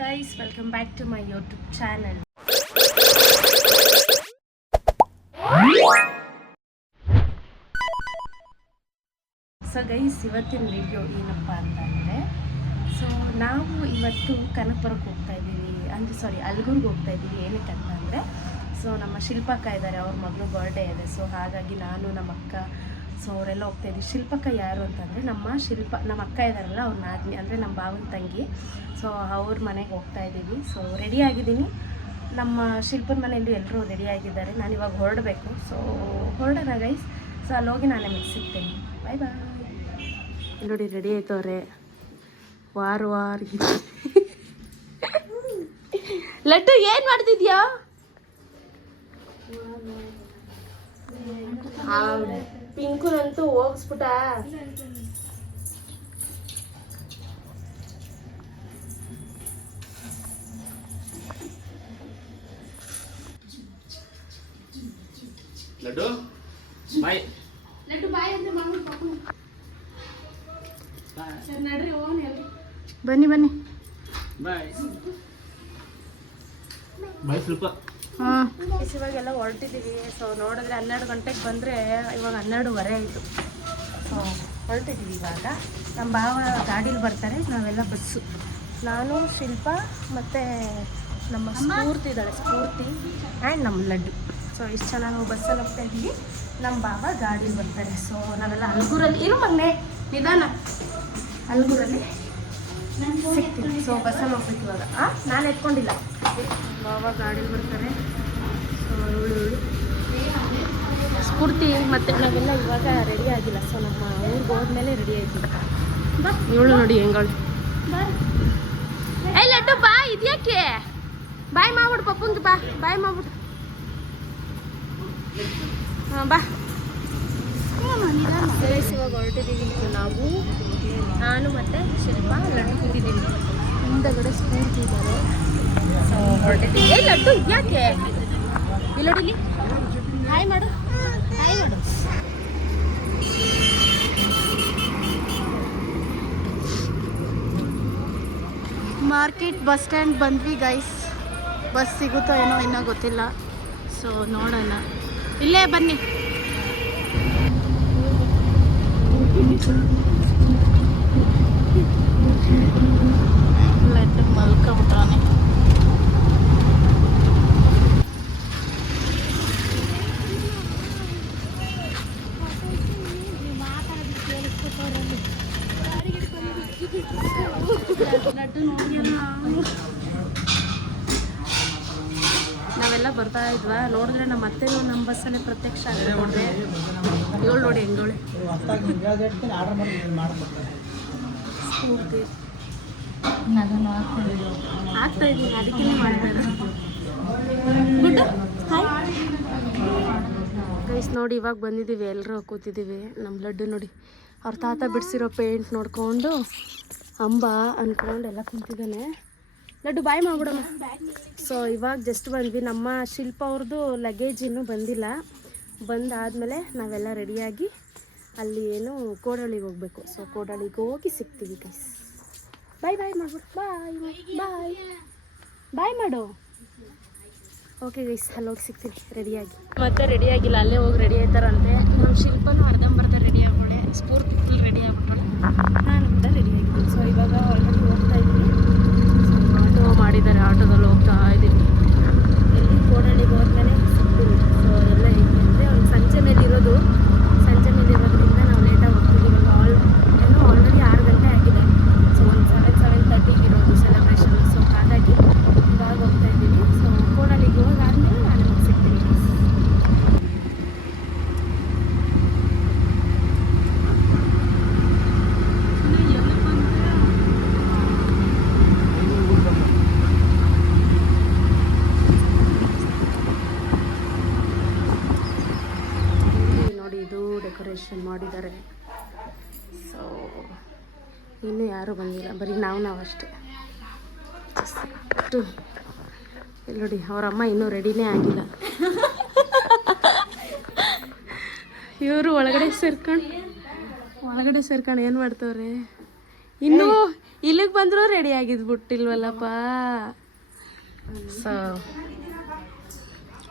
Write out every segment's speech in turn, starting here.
guys, welcome back to my YouTube channel. So guys, ಇವತ್ತಿನ video ಏನಪ್ಪ ಅಂತಂದರೆ, so ನಾವು ಇವತ್ತು ಕನಕಪುರಕ್ಕೆ ಹೋಗ್ತಾ ಇದ್ದೀವಿ, ಅಲ್ಗೂರ್ಗೆ ಹೋಗ್ತಾ ಇದ್ದೀವಿ. ಏನಕ್ಕೆ ಅಂತ ಅಂದರೆ, ಸೊ ನಮ್ಮ ಶಿಲ್ಪಕ್ಕ ಇದ್ದಾರೆ, ಅವ್ರ ಮಗಳು ಬರ್ಡೇ ಇದೆ. ಸೊ ಹಾಗಾಗಿ ನಾನು ನಮ್ಮ ಅಕ್ಕ, ಸೊ ಅವರೆಲ್ಲ ಹೋಗ್ತಾ ಇದ್ದೀವಿ. ಶಿಲ್ಪಕ್ಕ ಯಾರು ಅಂತಂದರೆ ನಮ್ಮ ಅಕ್ಕ ಇದ್ದಾರಲ್ಲ, ಅವ್ರ ನಾದಿನಿ, ಅಂದರೆ ನಮ್ಮ ಭಾವನ ತಂಗಿ. ಸೊ ಅವ್ರ ಮನೆಗೆ ಹೋಗ್ತಾ ಇದ್ದೀವಿ. ಸೊ ರೆಡಿ ಆಗಿದ್ದೀನಿ. ನಮ್ಮ ಶಿಲ್ಪನ ಮನೆಯಲ್ಲಿ ಎಲ್ಲರೂ ರೆಡಿ ಆಗಿದ್ದಾರೆ. ನಾನು ಇವಾಗ ಹೊರಡಬೇಕು. ಸೊ ಹೊರಡೋಣ ಗೈಸ್. ಸೊ ಅಲ್ಲಿ ಹೋಗಿ ನಾನು ನಿಮಗೆ ಸಿಗ್ತೀನಿ. ಬಾಯ್ ಬಾಯ್. ನೋಡಿ ರೆಡಿ ಆಯ್ತವ್ರೆ. ವಾರ ಲಡ್ಡು ಏನು ಮಾಡ್ತಿದ್ಯಾ? ಪಿಂಕುನಂತೂ ಹೋಗಿಸ್ಬಿಟ್ಟ. ಲಡ್ಡು ಬಾಯ್. ಲಡ್ಡು ಬಾಯ್ ಅಂದ್ರೆ ಮಾಡ್ಬಿಟ್ಟು ಸರ್ ನಡ್ರಿ, ಹೋಗೋಣ. ಬನ್ನಿ ಬನ್ನಿ. ಬಾಯ್ ಬಾಯ್ ಸ್ವಲ್ಪ. ಹಾಂ, ಇವಾಗೆಲ್ಲ ಹೊರಟಿದ್ದೀವಿ. ಸೊ ನೋಡಿದ್ರೆ 12 ಗಂಟೆಗೆ ಬಂದರೆ ಇವಾಗ 12:15 ಆಯಿತು. ಸೊ ಹೊರಟಿದ್ದೀವಿ ಇವಾಗ. ನಮ್ಮ ಭಾವ ಗಾಡೀಲಿ ಬರ್ತಾರೆ, ನಾವೆಲ್ಲ ಬಸ್ಸು. ನಾನು, ಶಿಲ್ಪ ಮತ್ತು ನಮ್ಮ ಸ್ಫೂರ್ತಿ ಆ್ಯಂಡ್ ನಮ್ಮ ಲಡ್ಡು. ಸೊ ಇಷ್ಟು ಚೆನ್ನಾಗಿ ನಾವು ಬಸ್ಸಲ್ಲಿ ಹೋಗ್ತಾ ಇದ್ದೀವಿ. ನಮ್ಮ ಭಾವ ಗಾಡೀಲಿ ಬರ್ತಾರೆ. ಸೊ ನಾವೆಲ್ಲ ಅಲ್ಗೂರಲ್ಲಿ ಏನು ಮಗನೆ ನಿಧಾನ, ಅಲ್ಗೂರಲ್ಲಿ ಸಿಗ್ತೀವಿ. ಸೊ ಬಸ್ಸಲ್ಲಿ ಹೋಗ್ಬೇಕು ಇವಾಗ. ನಾನು ಎತ್ಕೊಂಡಿಲ್ಲ, ಭಾವ ಗಾಡೀಲಿ ಬರ್ತಾರೆ. ಸೊ ಇವಳು ಸ್ಫೂರ್ತಿ ಮತ್ತು ನಾವೆಲ್ಲ ಇವಾಗ ರೆಡಿ ಆಗಿಲ್ಲ. ಸೊ ನಮ್ಮ ಊರಿಗೆ ಹೋದ್ಮೇಲೆ ರೆಡಿ ಆಯ್ತು. ಬಾ, ಇವಳು ನೋಡಿ ಹೆಂಗಳು. ಏ ಲಡ್ಡು ಬಾ, ಇದ್ಯಾಕೆ ಬಾಯ್ ಮಾಡ್ಬಿಡು ಪಪ್ಪಂಗೆ. ಬಾ ಬಾಯ್ ಮಾಡ್ಬಿಡು. ಹಾಂ ಬಾ. ಇವಾಗ ಹೊರಟಿದ್ದೀವಿ ನಾವು. ನಾನು ಮತ್ತು ಶಿಲ್ಪ, ಲಡ್ಡು ಕೂತಿದ್ದೀವಿ. ಹಿಂದಗಡೆ ಸ್ಫೂರ್ತಿ ಇದ್ದಾರೆ. ಸೊ ಹೊರಟಿದ್ದೀವಿ. ಏ ಲಡ್ಡು ಇದ್ಯಾಕೆ ಇಲ್ಲಡಿಲಿ ಹಾಯ್ ಮಾಡು, ಹಾಯ್ ಮಾಡು. ಮಾರ್ಕೆಟ್ ಬಸ್ ಸ್ಟ್ಯಾಂಡ್ ಬಂದ್ವಿ ಗೈಸ್. ಬಸ್ ಸಿಗುತ್ತೋ ಏನೋ ಇನ್ನೂ ಗೊತ್ತಿಲ್ಲ. ಸೊ ನೋಡೋಣ. ಇಲ್ಲೇ ಬನ್ನಿ. ಲಡ್ಡು ಮಲ್ಕೊಂಬಿಟ್ರಾನೆ. ನಾವೆಲ್ಲ ಬರ್ತಾ ಇದ್ವಾ, ನೋಡಿದ್ರೆ ನಮ್ಮ ಅತ್ತೆನೂ ನಮ್ಮ ಬಸ್ಸಲ್ಲೇ ಪ್ರತ್ಯಕ್ಷ ಆಗಿಕೊಂಡ್ರೆ. ಇವಳು ನೋಡಿ ಹೆಂಗೋಳೆ. ಸ್ಫೂರ್ತಿ ಆಗ್ತಾ ಇದ್ದೀನಿ, ಅದಕ್ಕೆ ಮಾಡಿದ್ದಾರೆ. Good hi guys. ನೋಡಿ ಇವಾಗ ಬಂದಿದ್ದೀವಿ, ಎಲ್ಲರೂ ಕೂತಿದ್ದೀವಿ. ನಮ್ಮ ಲಡ್ಡು ನೋಡಿ ಅವ್ರ ತಾತ ಬಿಡಿಸಿರೋ ಪೇಂಟ್ ನೋಡ್ಕೊಂಡು ಅಂಬ ಅಂದ್ಕೊಂಡು ಎಲ್ಲ ಕುಂತಿದ್ದಾನೆ. ಲಡ್ಡು ಬಾಯ್ ಮಾಡ್ಬಿಡೋಣ. ಸೊ ಇವಾಗ ಜಸ್ಟ್ ಬಂದ್ವಿ. ನಮ್ಮ ಶಿಲ್ಪ ಅವ್ರದ್ದು ಲಗೇಜ್ ಇನ್ನೂ ಬಂದಿಲ್ಲ. ಬಂದಾದಮೇಲೆ ನಾವೆಲ್ಲ ರೆಡಿಯಾಗಿ ಅಲ್ಲಿ ಏನು ಕೋಡಳ್ಳಿಗೆ ಹೋಗಬೇಕು. ಸೊ ಕೋಡಳ್ಳಿಗೆ ಹೋಗಿ ಸಿಗ್ತೀವಿ ಗೈಸ್. ಬಾಯ್ ಬಾಯ್ ಮಾಡ್ಬಿಡು. ಬಾಯ್ ಬಾಯ್ ಬಾಯ್ ಮಾಡು. ಓಕೆ ಗೈಸ್, ಅಲ್ಲಿ ಹೋಗಿ ಸಿಗ್ತೀವಿ ರೆಡಿಯಾಗಿ. ಮತ್ತೆ ರೆಡಿಯಾಗಿಲ್ಲ, ಅಲ್ಲೇ ಹೋಗಿ ರೆಡಿ ಆಯ್ತಾರಂತೆ. ನಮ್ಮ ಶಿಲ್ಪನೂ ಅರ್ಧಂಬರ್ಧ ರೆಡಿ ಆಗ್ಬಿಟ್ಟೆ, ಸ್ಫೂರ್ತಿ ಫುಲ್ ರೆಡಿ ಆಗ್ಬಿಟ್ಟಳೆ, ನಾನು ಕೂಡ ರೆಡಿ ಆಗಿದ್ದೀನಿ. ಸೊ ಇವಾಗ ಆಲ್ರೆಡಿ ಹೋಗ್ತಾ ಇದ್ದೀನಿ. ಸೊ ಆಟೋ ಮಾಡಿದ್ದಾರೆ, ಆಟೋದಲ್ಲಿ ಹೋಗ್ತಾ ಇದ್ದೀನಿ. ಎಲ್ಲಿ ಕೋಡಳ್ಳಿಗೆ ಹೋದ್ಮೇಲೆ ಸಿಗ್ತೀವಿ. ಸೊ ಎಲ್ಲ ಹೇಗೆ ಅಂದರೆ ಒಂದು ಸಂಜೆ ಮೇಲೆ ಇರೋದ್ರಿಂದ ನಾವು ಲೇಟಾಗಿ ಹೋಗ್ತೀವಿ. ಇವಾಗ ಆಲ್ರೆಡಿ 6 ಗಂಟೆ ಆಗಿದೆ. ಸೊ ಒಂದು 7:30 ಇರೋದು ಸೆಲೆಬ್ರೇಷನ್. ಸೊ ಹಾಗಾಗಿ ಇವಾಗ ಹೋಗ್ತಾ ಇದ್ದೀವಿ. ಸೊ ಕೋಡಳ್ಳಿಗೆ ಹೋಗಾದ್ಮೇಲೆ ನಾನು ಹೋಗಿ ಸಿಗ್ತೀನಿ. ನೋಡಿ ಇದು ಡೆಕೋರೇಷನ್ ಮಾಡಿದ್ದಾರೆ. ಸೊ ಇನ್ನೂ ಯಾರೂ ಬಂದಿಲ್ಲ, ಬರೀ ನಾವು ಅಷ್ಟೇ. ಇಲ್ಲಿ ನೋಡಿ ಅವರಮ್ಮ ಇನ್ನೂ ರೆಡಿನೇ ಆಗಿಲ್ಲ. ಇವರು ಒಳಗಡೆ ಸೇರ್ಕೊಂಡು ಏನು ಮಾಡ್ತವ್ರೆ? ಇನ್ನೂ ಇಲ್ಲಿಗೆ ಬಂದರೂ ರೆಡಿ ಆಗಿದ್ಬಿಟ್ಟಿಲ್ವಲ್ಲಪ್ಪ. ಸೊ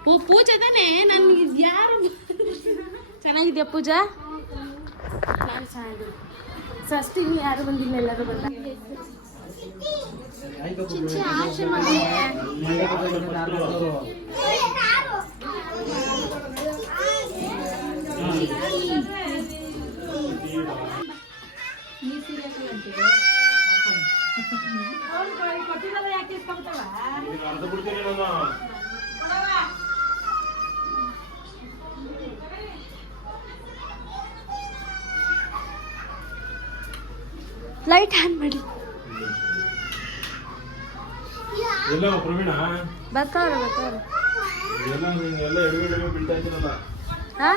ಓ ಪೂಜಾ ತಾನೇ, ನನಗೆ ಯಾರು ಚೆನ್ನಾಗಿದ್ಯಾ ಪೂಜಾ? ನಾನು ಚೆನ್ನಾಗಿದ್ದೀನಿ. ಷಷ್ಠಿಗೆ ಯಾರು ಬಂದಿಲ್ಲ, ಎಲ್ಲರೂ ಬಂದ. ಆಶೆ ಮಾಡಿ ಲೈಟ್ ಆನ್ ಮಾಡಿ. ಎಲ್ಲ ಪ್ರವೀಣ ಬರ್ತಾವ್ರೆ ಎಲ್ಲ ಎಡಗಡೆ ಬೀಳ್ತಾ ಇದ್ದೀರಲ್ಲ. ಹಾ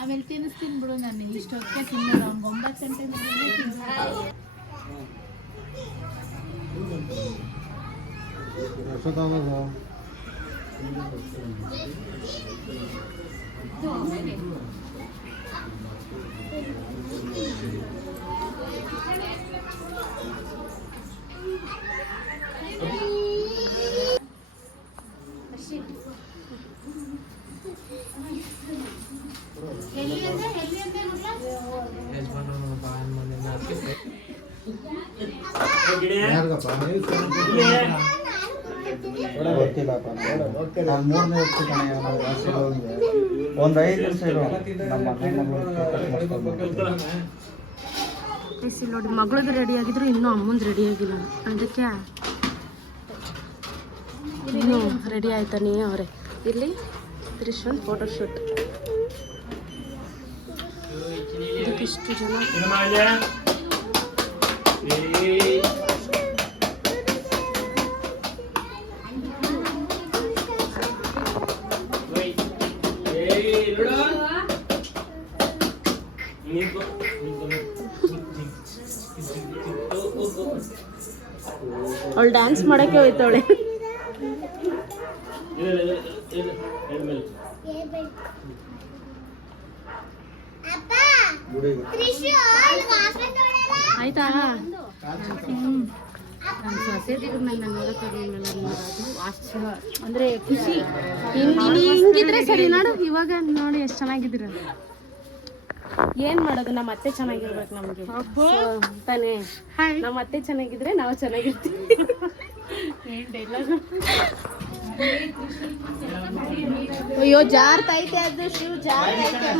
ಆಮೇಲೆ ತಿನ್ನಿಸ್ತೀನಿ ಬಿಡು. ನಾನು ಇಷ್ಟೊತ್ತಿಗೆ ತಿನ್ನಲ್ಲ, ಅವ್ನಿಗೆ 9 ಗಂಟೆ ಮೇಲೆ ಗೊತ್ತಿಲ್ಲಪ್ಪ. ನಾನು 3ನೇ ವರ್ಷ ಕಣೆ, ಒಂದು 5 ನಿಮಿಷ ಇರೋ ನಮ್ಮ ಬಿಸಿ ನೋಡಿ. ಮಗಳದ್ದು ರೆಡಿ ಆಗಿದ್ರು, ಇನ್ನೂ ಅಮ್ಮಂದು ರೆಡಿ ಆಗಿಲ್ಲ. ಅದಕ್ಕೆ ಇನ್ನೂ ರೆಡಿ ಆಯ್ತಾನೇ ಅವರೇ. ಇಲ್ಲಿ ತ್ರಿಶೂಲ್ ಫೋಟೋಶೂಟ್. ಇದಕ್ಕಿಷ್ಟು ಜನ. ಅವಳು ಡ್ಯಾನ್ಸ್ ಮಾಡಕ್ಕೆ ಹೋಯ್ತವಳೆ. ಆಯ್ತಾ? ನನ್ನ ಸೊಸೈಟಿಗೆ ನನ್ನ ನೋಡೋಕ್ಕಾಗಲಿಲ್ಲ. ಅಂದರೆ ಖುಷಿ. ಹಿಂಗಿದ್ರೆ ಸರಿ ನೋಡು. ಇವಾಗ ನೋಡಿ ಎಷ್ಟು ಚೆನ್ನಾಗಿದ್ದೀರ. ಏನು ಮಾಡೋದು, ನಮ್ಮ ಅತ್ತೆ ಚೆನ್ನಾಗಿರ್ಬೇಕು ನಮಗೆ ತಾನೇ. ನಮ್ಮ ಅತ್ತೆ ಚೆನ್ನಾಗಿದ್ರೆ ನಾವು ಚೆನ್ನಾಗಿರ್ತೀವಿ. ಅಯ್ಯೋ ಜಾರ್ತೈತೆ, ಅದು ಶೂ ಜಾರ್ತೈತೆ.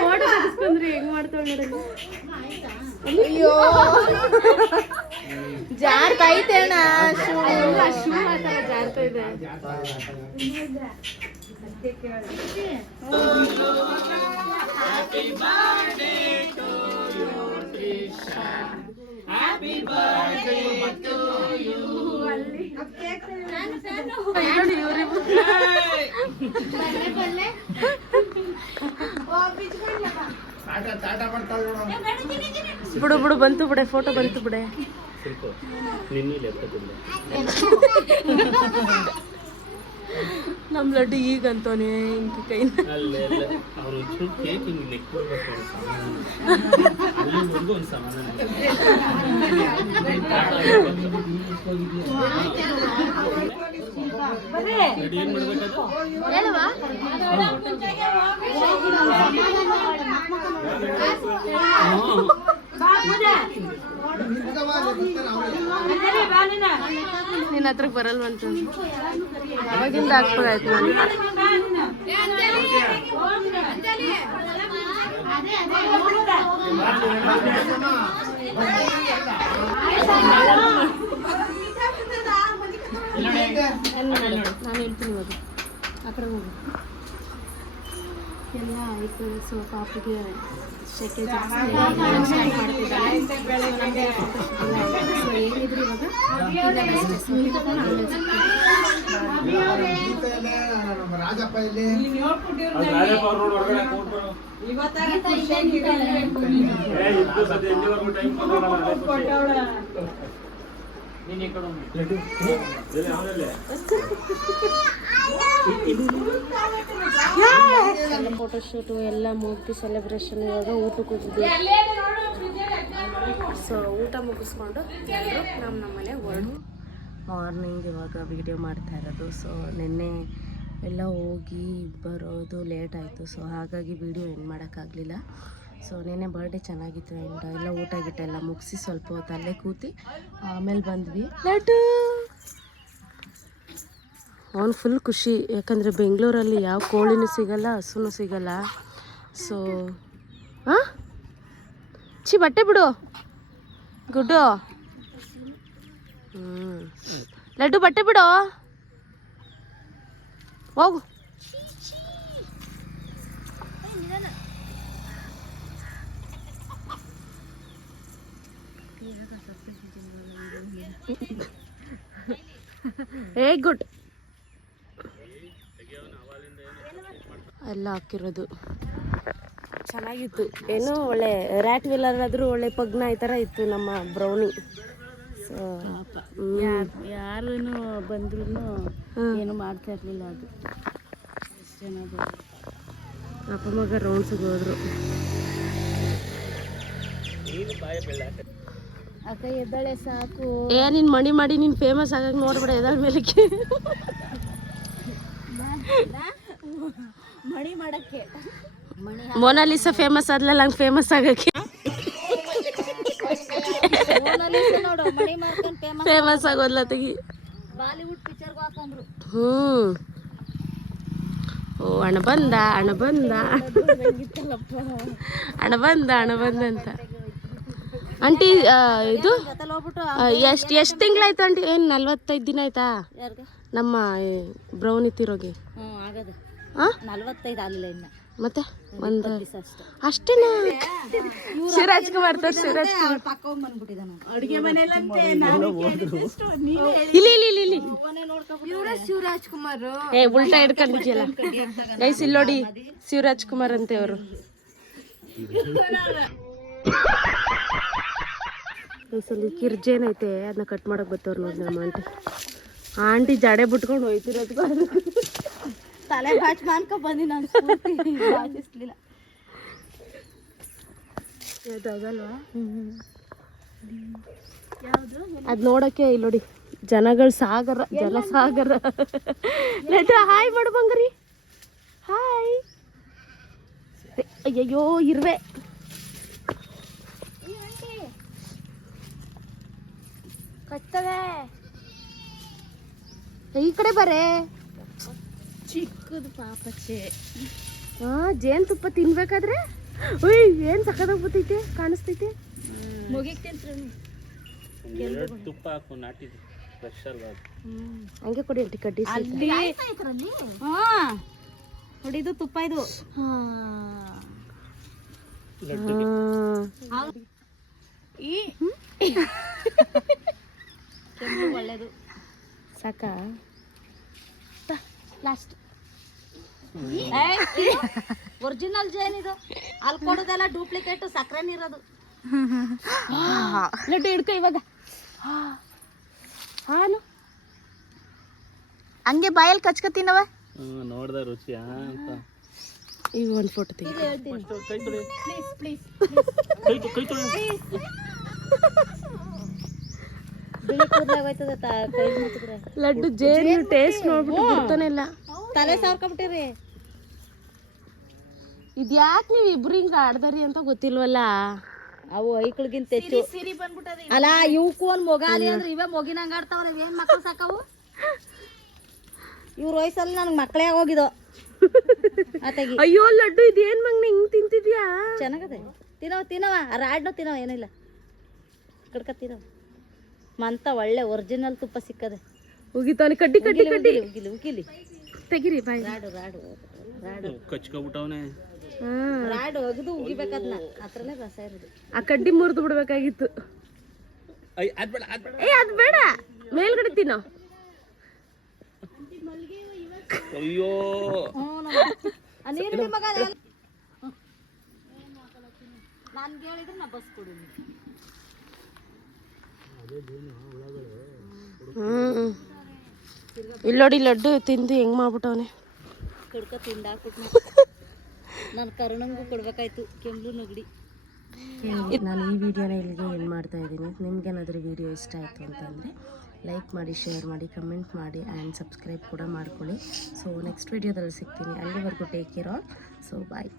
ಫೋಟೋ ತೆಗಿಸ್ಕೊಂಡ್ರಿ ಹೆಂಗ್ ಮಾಡ್ತಾಳೆ ನೋಡಲ್ಲ. ಅಯ್ಯೋ ಜಾರ್ತೈತೆ ಅಣ್ಣ, ಶೂ ಶೂ ಮಾತ್ರ ಜಾರ್ತಾ ಇದೆ. ಬಿಡು ಬಿಡು, ಬಂತು ಬಿಡೆ, ಫೋಟೋ ಬಂತು ಬಿಡೆ. ನಮ್ಮ ಲಡ್ಡು ಈಗಂತವನೇ ಹಿಂಗೆ ಕೈನ. ನಿನ್ನ ಹತ್ರಕ್ಕೆ ಬರಲ್ವಂತ ಅವಾಗಿಂದ ಹಾಕ್ಬೋದಾಯ್ತು. ನಾನು ಹೇಳ್ತೀನಿ ಇವಾಗ ಆ ಕಡೆ ಹೋಗು. ಎಲ್ಲ ಆಯಿತು. ಸೊ ಪಾಪಿಗೆ ಶೆಕೆ ಜಾಸ್ತಿ ಸ್ಟಾರ್ಟ್ ಮಾಡ್ತಿದ್ದಾಳೆ. ಸೊ ಏನಿದ್ರು ಇವಾಗ ಸುನೀತಾ ಆಮೇಲೆ ರಾಜಪ್ಪ ಅವ್ರ ರೋಡ್ ಹೊರಗಡೆ ಕೂತ್ರು. ಇದ್ದು ಸದ್ಯ ಎಲ್ಲಿವರೆಗೂ ಟೈಮ್ ಫೋಟೋಶೂಟು ಎಲ್ಲ ಮುಗಿದು ಸೆಲೆಬ್ರೇಷನ್ ಇವಾಗ ಊಟಕ್ಕೆ ಹೋಗಿದ್ವಿ. ಸೊ ಊಟ ಮುಗಿಸ್ಕೊಂಡು ಎಲ್ಲರೂ ನಮ್ಮ ಮನೆಗೆ ಹೊರಡು. ಮಾರ್ನಿಂಗ್ ಇವಾಗ ವೀಡಿಯೋ ಮಾಡ್ತಾ ಇರೋದು. ಸೊ ನಿನ್ನೆ ಎಲ್ಲ ಹೋಗಿ ಬರೋದು ಲೇಟ್ ಆಯಿತು. ಸೊ ಹಾಗಾಗಿ ವೀಡಿಯೋ ಏನು ಮಾಡೋಕ್ಕಾಗಲಿಲ್ಲ. ಸೊ ನಿನ್ನೆ ಬರ್ಡೇ ಚೆನ್ನಾಗಿತ್ತು. ಆ್ಯಂಡ್ ಎಲ್ಲ ಊಟ ಗಿಟ್ಟ ಎಲ್ಲ ಮುಗಿಸಿ ಸ್ವಲ್ಪ ಹೊತ್ತು ಅಲ್ಲೇ ಕೂತಿ ಆಮೇಲೆ ಬಂದ್ವಿ. ಲಡ್ಡು ಅವನು ಫುಲ್ ಖುಷಿ, ಯಾಕಂದರೆ ಬೆಂಗಳೂರಲ್ಲಿ ಯಾವ ಕೋಳಿನೂ ಸಿಗಲ್ಲ, ಹಸುನೂ ಸಿಗಲ್ಲ. ಸೊ ಹಾಂ ಬಟ್ಟೆ ಬಿಡು ಗುಡ್ಡು. ಲಡ್ಡು ಬಟ್ಟೆ ಬಿಡು, ಹೋಗು. ಏ ಗುಡ್ ಎಲ್ಲ ಹಾಕಿರೋದು ಚೆನ್ನಾಗಿತ್ತು. ಏನೋ ಒಳ್ಳೆ ರ್ಯಾಟ್ ವಿಲ್ಲರಾದರೂ ಒಳ್ಳೆ ಪಗ್ನ ಈ ಥರ ಇತ್ತು ನಮ್ಮ ಬ್ರೌನಿ. ಸೊ ಯಾರು ಬಂದ್ರೂ ಏನು ಮಾಡ್ತಾ ಇರ್ಲಿಲ್ಲ. ಅದು ಎಷ್ಟು ಜನ ಅಪ್ಪ ಮಗ ರೌಂಡ್ಸಿಗೆ ಹೋದ್ರು. ಅಕ್ಕ ಎದ್ದಾಳೆ ಸಾಕು. ನೀನು ಮಣಿ ಮಾಡಿ ನೀನು ಫೇಮಸ್ ಆಗಾಗ ನೋಡ್ಬೇಡ ಎದ್ದಾಳ ಮೇಲಕ್ಕೆ. ಮಣಿ ಮಾಡಕ್ಕೆ ಮೊನಾಲಿಸಾ ಫೇಮಸ್ ಆದ್ಲಲ್ಲ, ಹಂಗೆ ಫೇಮಸ್ ಆಗಕ್ಕೆ ನೋಡು, ಮಣಿ ಮಾಡ್ಕೊಂಡು ಫೇಮಸ್ ಆಗೋದ್ಲ ತೆಗಿ. ಬಾಲಿವುಡ್ ಪಿಕ್ಚರ್ಗೂ ಹಾಕೊಂಡ್ರು. ಓ ಹಣ ಬಂದ ಹಣ ಬಂದ ಹಣ ಬಂದ ಹಣ ಬಂದ ಅಂತ. ಆಂಟಿ ಇದು ಎಷ್ಟು ತಿಂಗಳಾಯ್ತು ಆಂಟಿ? ಏನು 45 ದಿನ ಆಯ್ತಾ ನಮ್ಮ ಬ್ರೌನಿ ತಿರೋಗಿ? ಆಗದು ಹಾಂ 45 ಆಗಲಿಲ್ಲ ಇನ್ನು. ಮತ್ತೆ ಒಂದು ಅಷ್ಟೇನಾ? ಶಿವರಾಜ್ ಕುಮಾರ್ ತೋರ್ ಶಿವರಾಜ್ ಕುಮಾರ್ ಅಡುಗೆ ಮನೆಯಲ್ಲಂತೆ ಇಲ್ಲಿ ಇಲ್ಲಿ ಇಲ್ಲಿ ಇಲ್ಲಿ ಶಿವರಾಜ್ ಕುಮಾರ್ ಉಲ್ಟಾ ಹಿಡ್ಕೊಂಡಿದ್ಯಲ್ಲ ಗೈಸ್, ಇಲ್ಲಿ ನೋಡಿ ಶಿವರಾಜ್ ಕುಮಾರ್ ಅಂತೆ ಅವರು. ಅಲ್ಲಿ ಕಿರ್ಜೇನೈತೆ, ಅದನ್ನ ಕಟ್ ಮಾಡಕ್ ಬರ್ತವ್ರು ನೋಡಿ ನಮ್ಮ ಆಂಟಿ ಜಾಡೆ ಬಿಟ್ಕೊಂಡು ಹೋಯ್ತಿರೋದು. ತಲೆ ಬಾಚ್ ಮಾಡ್ಕೊ ಬಂದಿ ನಾನು ಬಾಚಿಸ್ಲಿಲ್ಲ. ಅದಾಗಲ್ವಾ ಅದು ನೋಡಕ್ಕೆ. ಇಲ್ಲಿ ನೋಡಿ ಜನಗಳ ಸಾಗರ, ಜಲಸಾಗರ. ಲೆಟ ಹಾಯ್ ಮಾಡು ಬಂಗಾರಿ, ಹಾಯ್. ಅಯ್ಯಯ್ಯೋ ಇರುವೆ. ಕಚ್ಚವೆ, ಈ ಕಡೆ ಬರೇ. ಚಿಕ್ಕದು ಪಾಪಚ್ಚೆ. ಜೇನುತುಪ್ಪ ತಿನ್ಬೇಕಾದ್ರೆ ಉಯ್ ಏನ್ ಸಕ್ಕದಾಗ್ಬಿಟ್ಟೈತೆ, ಕಾಣಿಸ್ತೈತೆ. ಮುಗಿಗೆ ತಿಂತ್ರಿ ತುಪ್ಪ ಹಾಕು, ನಾಟಿದ್ದು ಫ್ರೆಶ್ ಅಲ್ವಾ? ಹಂಗೆ ಕೊಡಿ ಅಂಟಿ ಕಡ್ಡಿ. ಅಲ್ಲಿ ನೋಡಿ ಇದು ತುಪ್ಪ, ಇದು ಒಳ್ಳೇದು. ಸಾಕಾ? ಲಾಸ್ಟ್ ಒರಿಜಿನಲ್ ಜೇನ್ ಇದು. ಅಲ್ಲಿ ಕೊಡೋದೆಲ್ಲ ಡೂಪ್ಲಿಕೇಟ್, ಸಕ್ಕರೆ ನೀರೋದು. ಲಡ್ಡು ಹಿಡ್ಕೊ ಇವಾಗ. ಹಾನು ಹಂಗೆ ಬಾಯಲ್ಲಿ ಕಚ್ಕತೀನವ. ನೋಡ್ದ ರುಚಿ ಅಂತ. ಈಗ ಒಂದು ಫೋಟೋ ತೆಗಿ. ಕೈ ತೊಳಿ, ಪ್ಲೀಸ್ ಪ್ಲೀಸ್ ಕೈ ತೊಳಿ. ಲಡ್ಡು ಜೇನು ಟೇಸ್ಟ್ ನೋಡ್ಬಿಟ್ಟು ಬಿಡ್ತಾನೆ ಇಲ್ಲ. ತಲೆ ಸಾರ್ಕೊಂಬಿಟ್ಟಿರಿ. ಇದ್ಯಾಕೆ ನೀವು ಇಬ್ರು ಹಿಂಗೆ ಆಡ್ದಾರಿ ಅಂತ ಗೊತ್ತಿಲ್ವಲ್ಲ. ಅವು ಐಕ್ಳಿಗಿಂತ ಹೆಚ್ಚು ಅಲ್ಲ. ಇವಕ್ಕೂ ಒಂದು ಮೊಗ ಅಲ್ಲಿ ಅಂದ್ರೆ ಇವೇ ಮೊಗಿನಂಗ ಆಡ್ತಾವ್ರ. ಏನ್ ಮಕ್ಳು ಸಾಕವು ಇವ್ರ ವಯಸ್ಸಲ್ಲಿ ನನಗೆ ಮಕ್ಕಳೇ ಆಗೋಗಿದ್ದು. ಅಯ್ಯೋ ಲಡ್ಡು ಇದೇನ್ ಮಂಗ್ನ ಹಿಂಗ್ ತಿಂತಿದ್ಯಾ? ಚೆನ್ನಾಗದೆ. ತಿನ್ನವ ರಾಡ್ನು ತಿನ್ನವ, ಏನಿಲ್ಲ ಕಡ್ಕ ತಿನ್ನವ. ಮಂತ ಒಳ್ಳೆ ಒರಿಜಿನಲ್ ತುಪ್ಪ ಸಿಕ್ಕದೆ. ಉಗಿತಾನೆ ಕಡ್ಡಿ ಕಡ್ಡಿ ಕಡ್ಡಿ. ಉಗಿಲಿ ಉಗಿಲಿ ತೆಗಿರಿ ಬಾಯ್. ರಾಡು ರಾಡು ರಾಡು ಕಚ್ಕೊಬಿಟ್ಟವನೆ. ಹ್ಮ್ ರಾಡ್ ಒಗದು ಉಗಿಬೇಕದ್ನ ಅದ್ರಲ್ಲೇ ರಸ ಇರೋದು. ಆ ಕಡ್ಡಿ ಮುರಿದು ಬಿಡ್ಬೇಕಾಗಿತ್ತು. ಏ ಅದ್ ಬೇಡ, ಮೇಲ್ಗಡೆ ತಿನ್ನೋ. ಅಯ್ಯೋ ಆ ನೀರಿನ ಮಗ ನನ್ಗೆ ಹೇಳಿದ್ರೆ ನಾ ಬಸ್ ಕೊಡು. ಇಲ್ಲಿ ನೋಡಿ ಲಡ್ಡು ತಿಂದು ಹೆಂಗ್ ಮಾಡ್ಬಿಟ್ಟವನೆ. ಕಡ್ಕ ತಿಂದಾಕ್ಬಿಟ್ಟು ನಾನು ಕರುಣಂಗೂ ಕೊಡ್ಬೇಕಾಯ್ತು ಕೆಂಬ್ಲು ನಗಡಿ. ನಾನು ಈ ವಿಡಿಯೋನ ಇಲ್ಲಿಗೆ ಏನು ಮಾಡ್ತಾ ಇದ್ದೀನಿ. ನಿಮ್ಗೇನಾದರೂ ವಿಡಿಯೋ ಇಷ್ಟ ಆಯಿತು ಅಂತಂದರೆ ಲೈಕ್ ಮಾಡಿ, ಶೇರ್ ಮಾಡಿ, ಕಮೆಂಟ್ ಮಾಡಿ ಆ್ಯಂಡ್ ಸಬ್ಸ್ಕ್ರೈಬ್ ಕೂಡ ಮಾಡ್ಕೊಳ್ಳಿ. ಸೊ ನೆಕ್ಸ್ಟ್ ವಿಡಿಯೋದಲ್ಲಿ ಸಿಗ್ತೀನಿ. ಅಲ್ಲಿವರೆಗೂ ಟೇಕ್ ಕೇರ್ ಆಲ್. ಸೊ ಬಾಯ್.